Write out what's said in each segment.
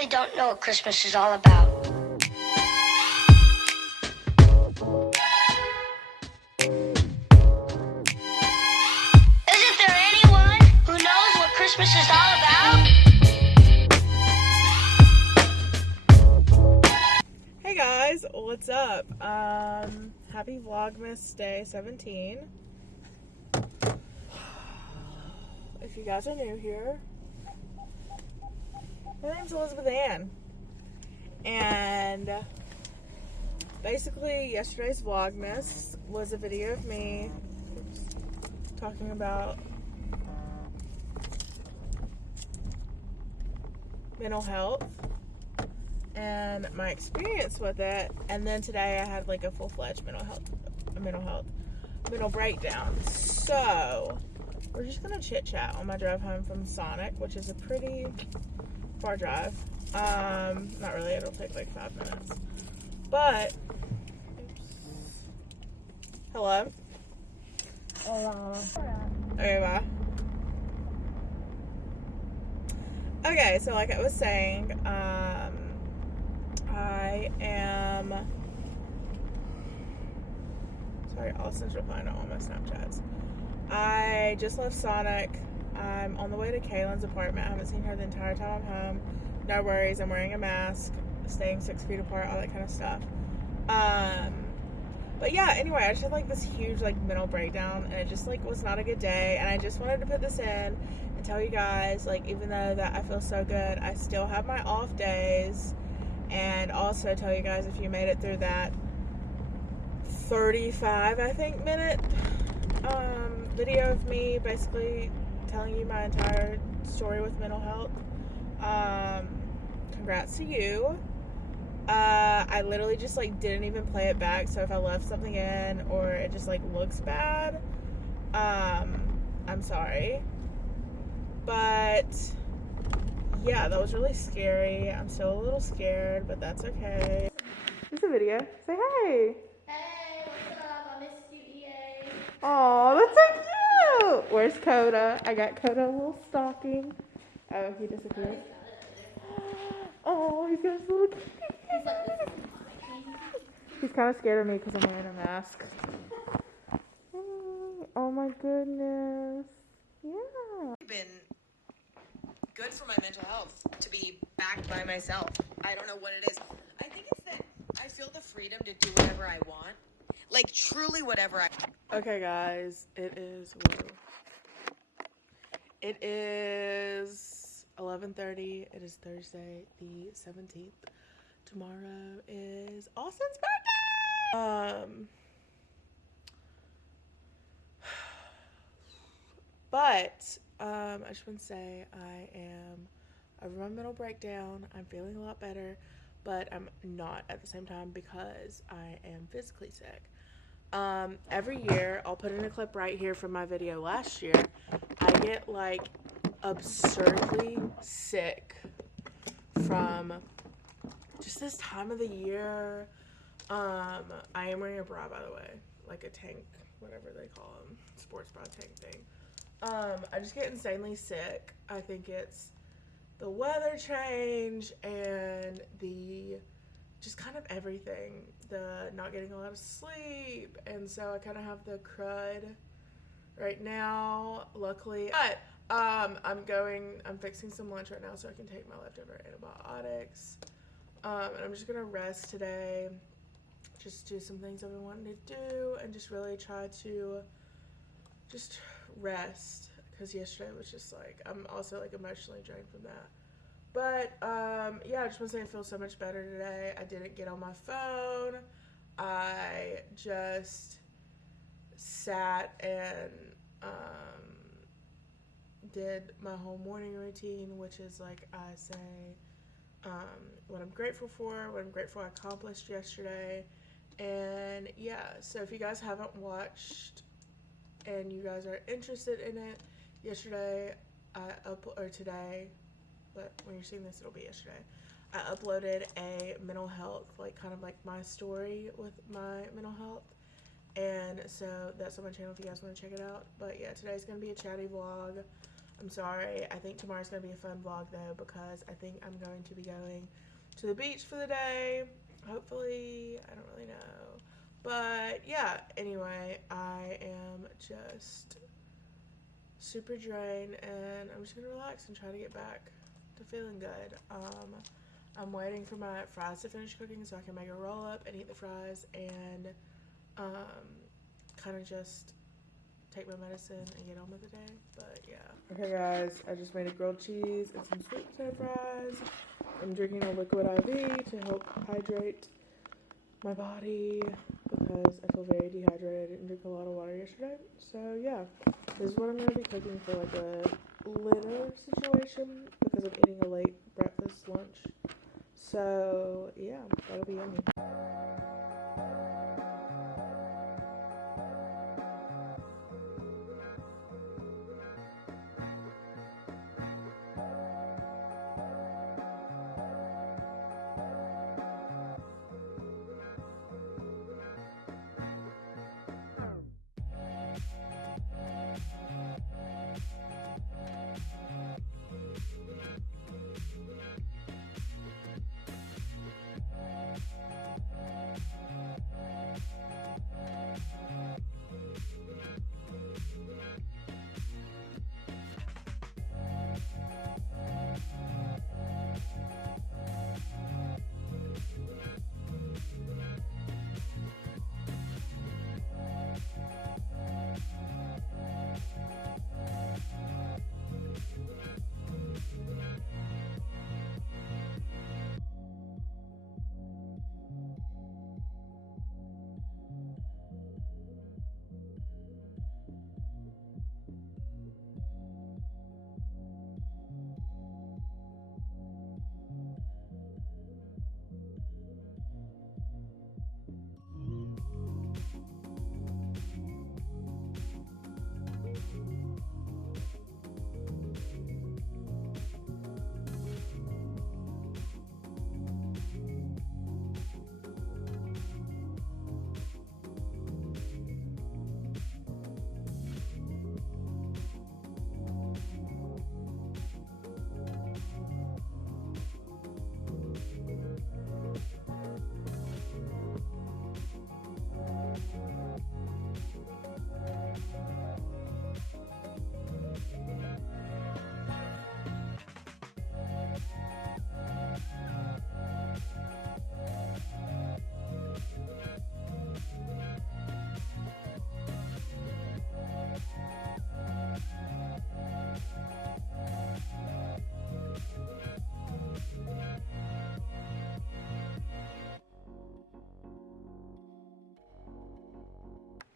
really don't know what Christmas is all about. Isn't there anyone who knows what Christmas is all about? Hey guys, what's up? Happy Vlogmas Day 17. If you guys are new here, my name's Elizabeth Ann. And basically yesterday's Vlogmas was a video of me talking about mental health and my experience with it, and then today I had like a full-fledged mental breakdown. So we're just gonna chit chat on my drive home from Sonic, which is a pretty far drive. Not really, it'll take like 5 minutes, but hello. Okay, bye. Okay, so like I was saying, I am... Sorry, Austin's replying to all my Snapchats. I just left Sonic. I'm on the way to Kaylin's apartment. I haven't seen her the entire time I'm home. No worries, I'm wearing a mask, staying 6 feet apart, all that kind of stuff. But yeah, anyway, I just had like this huge like mental breakdown, and it just like was not a good day, and I just wanted to put this in and tell you guys, like, even though that I feel so good, I still have my off days. And also tell you guys, if you made it through that 35, I think, minute video of me basically telling you my entire story with mental health, congrats to you. I literally just like didn't even play it back, so if I left something in or it just like looks bad, I'm sorry. But yeah, that was really scary. I'm still a little scared, but that's okay. It's a video. Say hey. Hey, what's up? I missed you, EA. Aw, that's so cute. Where's Coda? I got Coda a little stocking. Oh, he disappeared. Oh, he's got his little kitty. He's like, this is mine. He's kind of scared of me because I'm wearing a mask. Oh my goodness. Yeah. Been good for my mental health to be backed by myself. I don't know what it is. I think it's that I feel the freedom to do whatever I want. Like, truly whatever I... Okay, guys, it is... It is 11:30. It is Thursday, the 17th. Tomorrow is Austin's birthday! But I just want to say I am over my mental breakdown. I'm feeling a lot better, but I'm not at the same time because I am physically sick. Every year, I'll put in a clip right here from my video last year. I get like absurdly sick from just this time of the year. I am wearing a bra, by the way, like a tank, whatever they call them, sports bra tank thing. I just get insanely sick. I think it's the weather change and the just kind of everything, the not getting a lot of sleep, and so I kind of have the crud right now, luckily. But I'm fixing some lunch right now so I can take my leftover antibiotics, and I'm just gonna rest today, just do some things I've been wanting to do, and just really try to just rest, because yesterday was just like, I'm also like emotionally drained from that. But yeah, I just want to say I feel so much better today. I didn't get on my phone. I just sat and did my whole morning routine, which is like I say what I'm grateful for, what I'm grateful I accomplished yesterday. And yeah, so if you guys haven't watched and you guys are interested in it, yesterday or today, but when you're seeing this, it'll be yesterday, I uploaded a mental health, like kind of like my story with my mental health, and so that's on my channel if you guys want to check it out. But yeah, today's gonna be a chatty vlog. I'm sorry. I think tomorrow's going to be a fun vlog though, because I think I'm going to be going to the beach for the day. Hopefully, I don't really know. But yeah, anyway, I am just super drained and I'm just going to relax and try to get back to feeling good. I'm waiting for my fries to finish cooking so I can make a roll up and eat the fries and kind of just take my medicine and get on with the day. But yeah. Okay guys, I just made a grilled cheese and some sweet potato fries. I'm drinking a liquid IV to help hydrate my body because I feel very dehydrated. I didn't drink a lot of water yesterday. So yeah, this is what I'm going to be cooking for like a litter situation because I'm eating a late breakfast lunch. So yeah, that'll be yummy.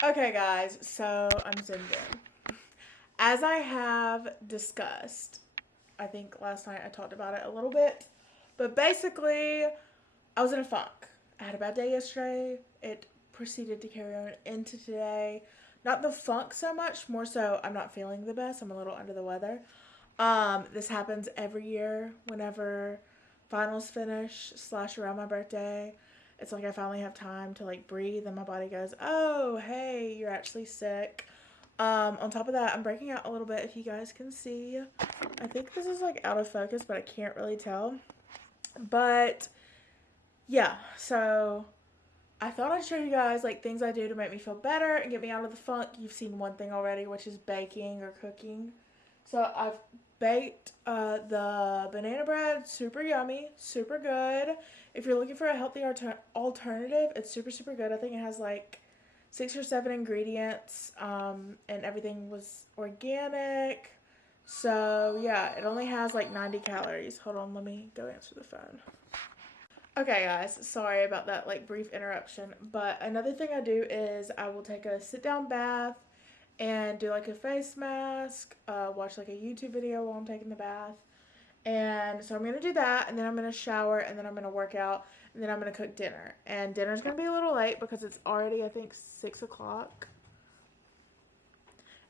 Okay guys, so I'm zoomed in. As I have discussed, I think last night I talked about it a little bit, but basically I was in a funk. I had a bad day yesterday. It proceeded to carry on into today. Not the funk so much, more so I'm not feeling the best. I'm a little under the weather. This happens every year whenever finals finish / around my birthday. It's like I finally have time to like breathe and my body goes, oh, hey, you're actually sick. On top of that, I'm breaking out a little bit if you guys can see. I think this is like out of focus, but I can't really tell. But yeah, so I thought I'd show you guys like things I do to make me feel better and get me out of the funk. You've seen one thing already, which is baking or cooking. So I've baked the banana bread, super yummy, super good. If you're looking for a healthy alternative, it's super, super good. I think it has like 6 or 7 ingredients, and everything was organic. So yeah, it only has like 90 calories. Hold on, let me go answer the phone. Okay guys, sorry about that like brief interruption, but another thing I do is I will take a sit down bath and do like a face mask, watch like a YouTube video while I'm taking the bath. And so I'm going to do that, and then I'm going to shower, and then I'm going to work out, and then I'm going to cook dinner. And dinner's going to be a little late because it's already, I think, 6 o'clock.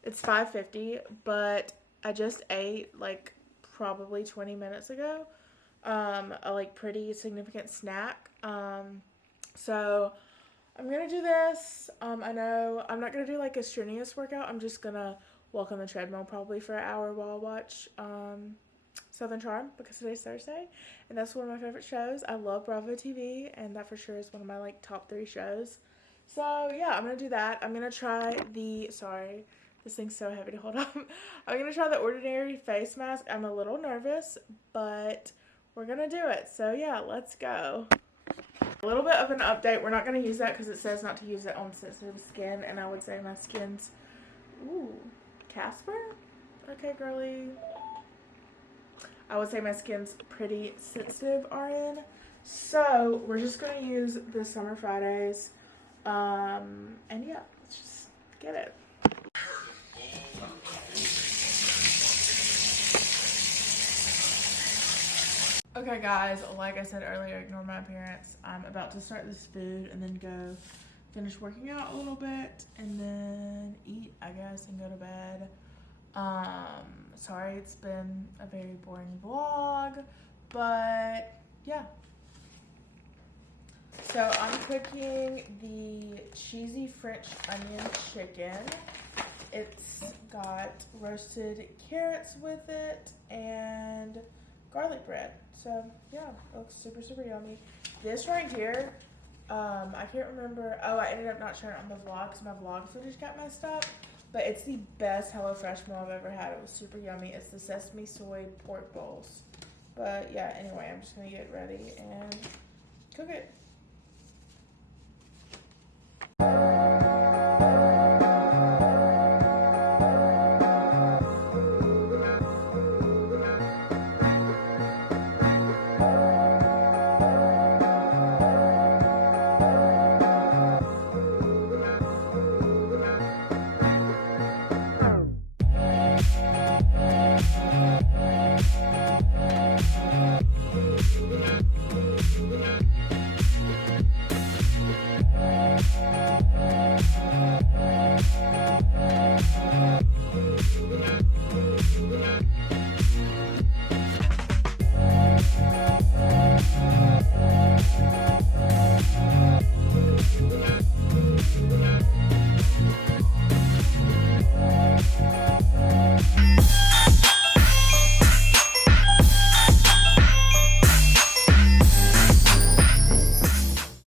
It's 5:50, but I just ate like probably 20 minutes ago, a like pretty significant snack. So I'm going to do this. I know I'm not going to do like a strenuous workout. I'm just going to walk on the treadmill probably for an hour while I watch Southern Charm, because today's Thursday, and that's one of my favorite shows. I love Bravo TV, and that for sure is one of my like top 3 shows. So yeah, I'm gonna do that. I'm gonna try the, sorry, this thing's so heavy to hold up. I'm gonna try the Ordinary face mask. I'm a little nervous, but we're gonna do it. So yeah, let's go. A little bit of an update. We're not gonna use that because it says not to use it on sensitive skin, and I would say my skin's, ooh, Casper? Okay, girly. I would say my skin's pretty sensitive, RN. So we're just gonna use the Summer Fridays. And yeah, let's just get it. Okay guys, like I said earlier, ignore my appearance. I'm about to start this food and then go finish working out a little bit and then eat, I guess, and go to bed. Sorry it's been a very boring vlog, but yeah. So I'm cooking the cheesy French onion chicken. It's got roasted carrots with it and garlic bread. So yeah, it looks super, super yummy. This right here, I can't remember. Oh, I ended up not sharing it on the vlog because my vlog footage got messed up. But it's the best HelloFresh meal I've ever had. It was super yummy. It's the sesame soy pork bowls. But yeah, anyway, I'm just gonna get ready and cook it.